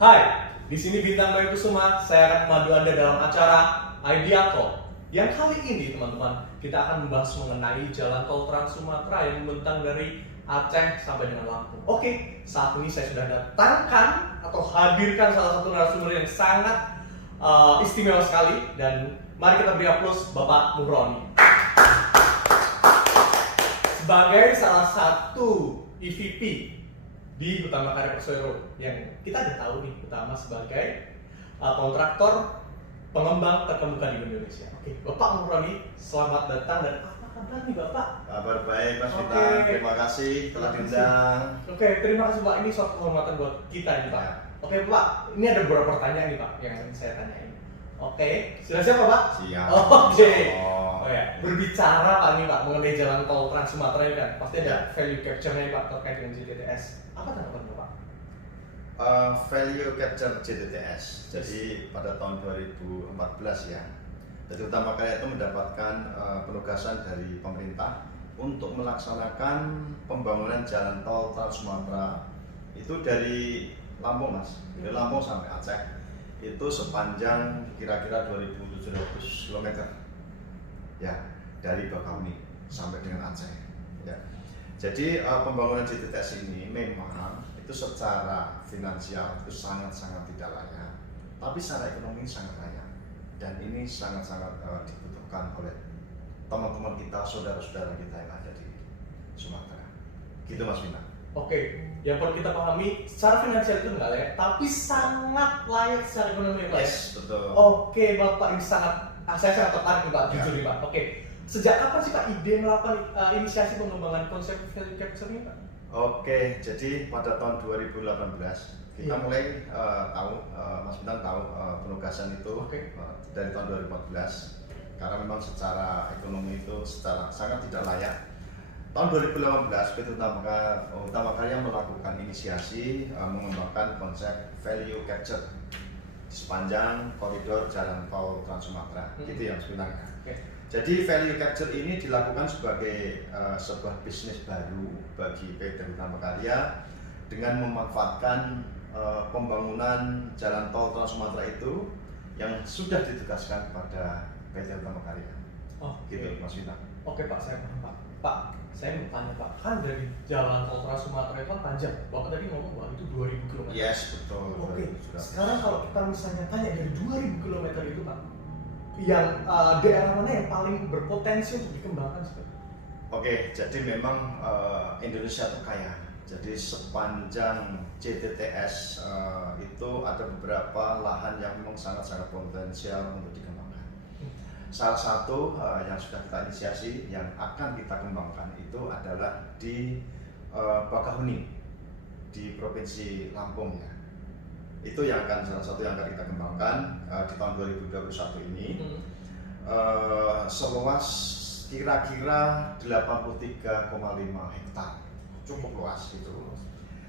Hai, di sini Bintang Bayu Kusuma. Saya akan memandu Anda dalam acara Idea Talk. Yang kali ini, teman-teman, kita akan membahas mengenai jalan tol Trans Sumatera yang membentang dari Aceh sampai dengan Lampung. Oke, saat ini saya sudah datangkan atau hadirkan salah satu narasumber yang sangat istimewa sekali, dan mari kita beri aplaus Bapak Muhroni. Sebagai salah satu EVP di Utama Karya Persero yang kita udah tahu nih, Utama sebagai kontraktor pengembang terkemuka di Indonesia. Oke, Bapak Muhroni, selamat datang, dan apa kabar nih Bapak? Kabar baik Mas Bintang, terima kasih telah diundang. Oke, terima kasih Pak, ini suatu kehormatan buat kita nih Pak. Oke Pak, ini ada beberapa pertanyaan nih Pak yang ingin saya tanyain. Oke, sudah siap Pak? Siap. Oke. Oh ya, berbicara Pak nih Pak mengenai jalan tol Trans Sumatera ini kan, pasti ada value capture-nya Pak terkait dengan JTTS. Apa tanggapan Bapak? Value capture JTTS. Jadi pada tahun 2014 ya. Jadi Utama Karya itu mendapatkan penugasan dari pemerintah untuk melaksanakan pembangunan jalan tol Trans Sumatera itu dari Lampung Mas, dari Lampung sampai Aceh. Itu sepanjang kira-kira 2.700 km ya, dari Bakahuni sampai dengan Aceh ya. Jadi pembangunan JTTS ini memang itu secara finansial itu sangat-sangat tidak layak, tapi secara ekonomi sangat layak, dan ini sangat-sangat dibutuhkan oleh teman-teman kita, saudara-saudara kita yang ada di Sumatera. Gitu Mas Bintang. Oke, yang perlu kita pahami, secara finansial itu nggak layak, tapi sangat layak secara ekonomi Pak. Yes, betul. Oke Bapak, ini saya sangat tertarik nih Pak, jujur nih Pak. Oke, sejak kapan sih Pak ide melakukan inisiasi pengembangan konsep value capture ini Pak? Oke, jadi pada tahun 2018 kita mulai tahu, Mas Bintang tahu penugasan itu dari tahun 2014, karena memang secara ekonomi itu sangat tidak layak. Tahun 2018 PT Utama Karya melakukan inisiasi mengembangkan konsep value capture di sepanjang koridor jalan tol Trans Sumatera. Gitu ya Mas Bintang. Jadi value capture ini dilakukan sebagai sebuah bisnis baru bagi PT Utama Karya dengan memanfaatkan pembangunan jalan tol Trans Sumatera itu yang sudah ditugaskan kepada PT Utama Karya. Gitu Mas Bintang. Oke Pak, saya paham Pak. Pak, saya mau tanya Pak, kan dari jalan tol Trans Sumatera itu kan panjang. Bapak tadi ngomong bahwa itu 2000 km. Yes, betul. Oke, sekarang kalau kita misalnya tanya dari 2000 km itu Pak, yang daerah mana yang paling berpotensi untuk dikembangkan seperti? Oke, jadi memang Indonesia itu kaya. Jadi sepanjang JTTS itu ada beberapa lahan yang memang sangat-sangat potensial untuk dikembangkan. Salah satu yang sudah kita inisiasi yang akan kita kembangkan itu adalah di Bakahuni di Provinsi Lampung ya. Itu yang akan salah satu yang akan kita kembangkan di tahun 2021 ini. Seluas kira-kira 83,5 hektar, cukup luas itu.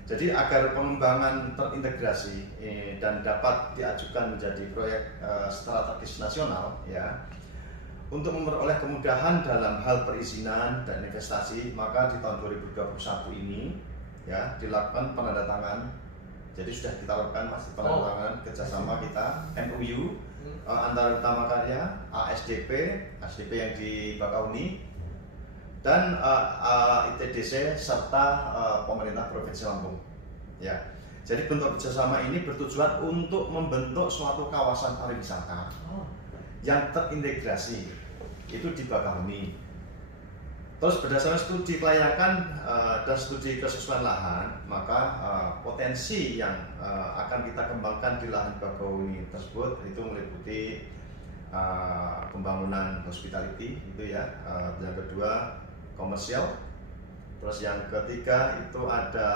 Jadi agar pengembangan terintegrasi dan dapat diajukan menjadi proyek strategis nasional ya, untuk memperoleh kemudahan dalam hal perizinan dan investasi, maka di tahun 2021 ini ya dilakukan penandatangan. Jadi sudah kita lakukan penandatangan kerjasama kita MOU antara Utama Karya, ASDP yang di Bakahuni, dan ITDC serta pemerintah Provinsi Lampung. Ya, jadi bentuk kerjasama ini bertujuan untuk membentuk suatu kawasan pariwisata yang terintegrasi itu di Bakahuni. Terus berdasarkan studi kelayakan dan studi kesesuaian lahan, maka potensi yang akan kita kembangkan di lahan Bakahuni tersebut itu meliputi pembangunan hospitality itu ya, yang kedua komersial, terus yang ketiga itu ada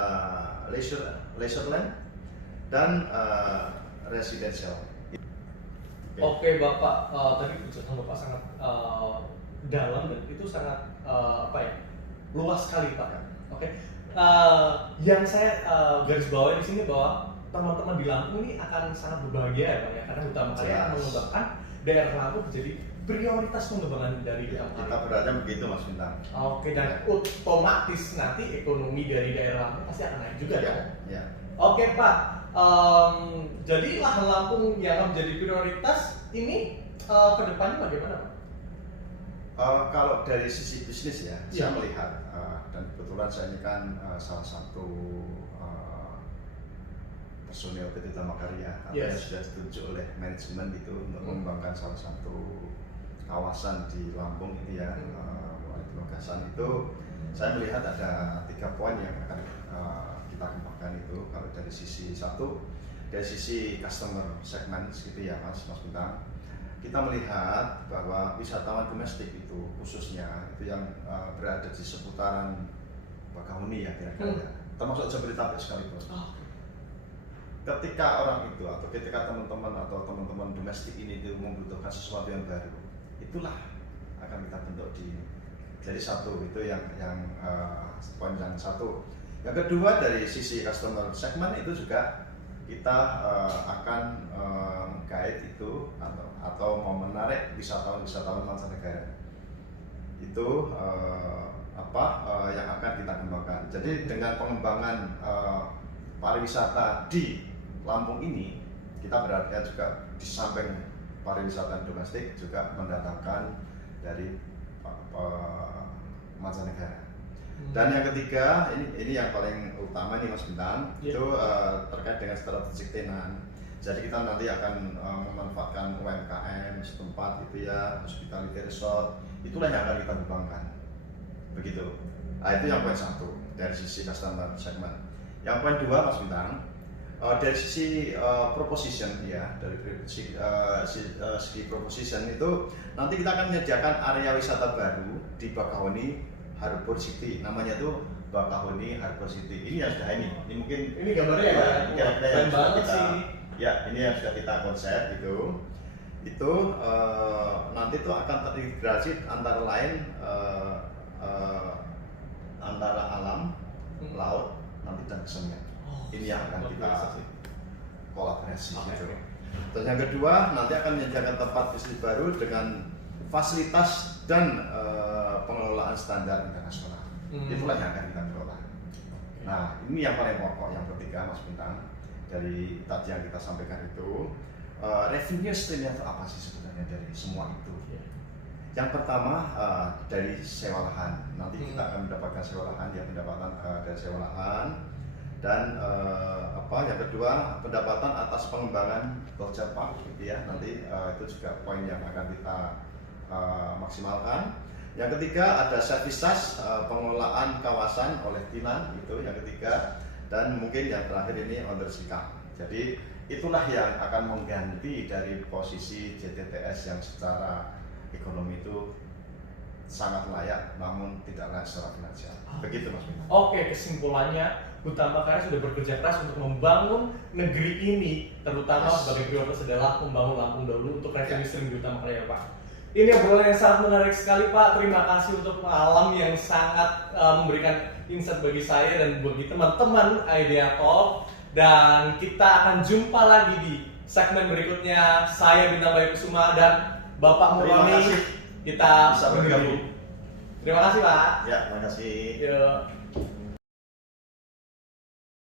leisure land dan residential. Oke Bapak, tadi penjelasan Bapak sangat dalam dan itu sangat luas sekali Pak. Oke, yang saya garis bawahi di sini bahwa teman-teman di Lampung ini akan sangat berbahagia ya Pak ya, karena Utama Karya akan mengembangkan daerah Lampung menjadi prioritas pengembangan dari Utama Karya. Kita beratnya begitu Mas Bintang. Oke, dan otomatis nanti ekonomi dari daerah Lampung pasti akan naik juga ya. Ya. Oke Pak, Jadi lahan Lampung yang menjadi prioritas ini ke depannya bagaimana Pak? Kalau dari sisi bisnis ya, Iya. saya melihat dan kebetulan saya ini kan salah satu personil PT Tamakarya atau yang Yes. sudah ditunjuk oleh manajemen itu untuk mengembangkan salah satu kawasan di Lampung itu ya, mulai penugasan itu saya melihat ada 3 poin yang akan kita kembangkan itu. Kalau dari sisi satu, dari sisi customer segment gitu ya Mas Bintang, kita melihat bahwa wisatawan domestik itu khususnya itu yang berada di seputaran Bakahuni ya kira-kira, termasuk Jabodetabek sekalipun. Ketika orang itu atau ketika teman-teman domestik ini itu membutuhkan sesuatu yang baru, itulah akan kita bentuk jadi satu itu yang poin yang satu. Yang kedua dari sisi customer segment itu juga kita akan guide itu atau mau menarik wisatawan mancanegara itu yang akan kita kembangkan. Jadi dengan pengembangan pariwisata di Lampung ini, kita berarti juga di samping pariwisata domestik juga mendatangkan dari mancanegara. Dan yang ketiga, ini yang paling utama nih Mas Bintang, itu terkait dengan strategic tenan. Jadi kita nanti akan memanfaatkan UMKM setempat itu ya, hospitality resort, itulah yang akan kita kembangkan. Begitu. Nah, itu yang poin satu dari sisi customer segment. Yang poin dua Mas Bintang, dari sisi proposition ya, dari segi proposition itu nanti kita akan menyediakan area wisata baru di Bakahuni Harbor City, namanya itu Bakahuni Harbor City. Ini yang sudah ini mungkin Ini gambarnya ya, keren banget sih. Ya, ini yang sudah kita konsep gitu. Itu nanti itu akan terintegrasi antara lain antara alam, laut, nanti dan kesenian. Ini yang akan kita kolaborasi gitu. Dan yang kedua nanti akan menyediakan tempat bisnis baru dengan fasilitas dan pengelolaan standar internasional. Itulah yang akan kita kelola. Nah, ini yang paling pokok, yang ketiga Mas Bintang, dari tadi yang kita sampaikan itu revenue streamnya itu apa sih sebenarnya dari semua itu? Yang pertama dari sewa lahan. Nanti kita akan mendapatkan sewa lahan, ya pendapatan dari sewa lahan. Dan yang kedua pendapatan atas pengembangan voucher park gitu ya, nanti itu juga poin yang akan kita maksimalkan. Yang ketiga ada service charge, pengelolaan kawasan oleh Tinan itu yang ketiga, dan mungkin yang terakhir ini owner's income. Jadi itulah yang akan mengganti dari posisi JTTS yang secara ekonomi itu sangat layak namun tidak layak secara finansial. Begitu Mas Bintang. Oke, kesimpulannya Tamakarya sudah bekerja keras untuk membangun negeri ini, terutama sebagai prioritas adalah membangun Lampung dahulu untuk revenue stream di Tamakarya Pak. Ini obrolan yang sangat menarik sekali Pak. Terima kasih untuk malam yang sangat memberikan insight bagi saya dan bagi teman-teman Idea Talk. Dan kita akan jumpa lagi di segmen berikutnya. Saya Bintang Bayu Kusuma dan Bapak Murani. Kita bisa bergabung. Terima kasih Pak. Ya, terima kasih. Yo.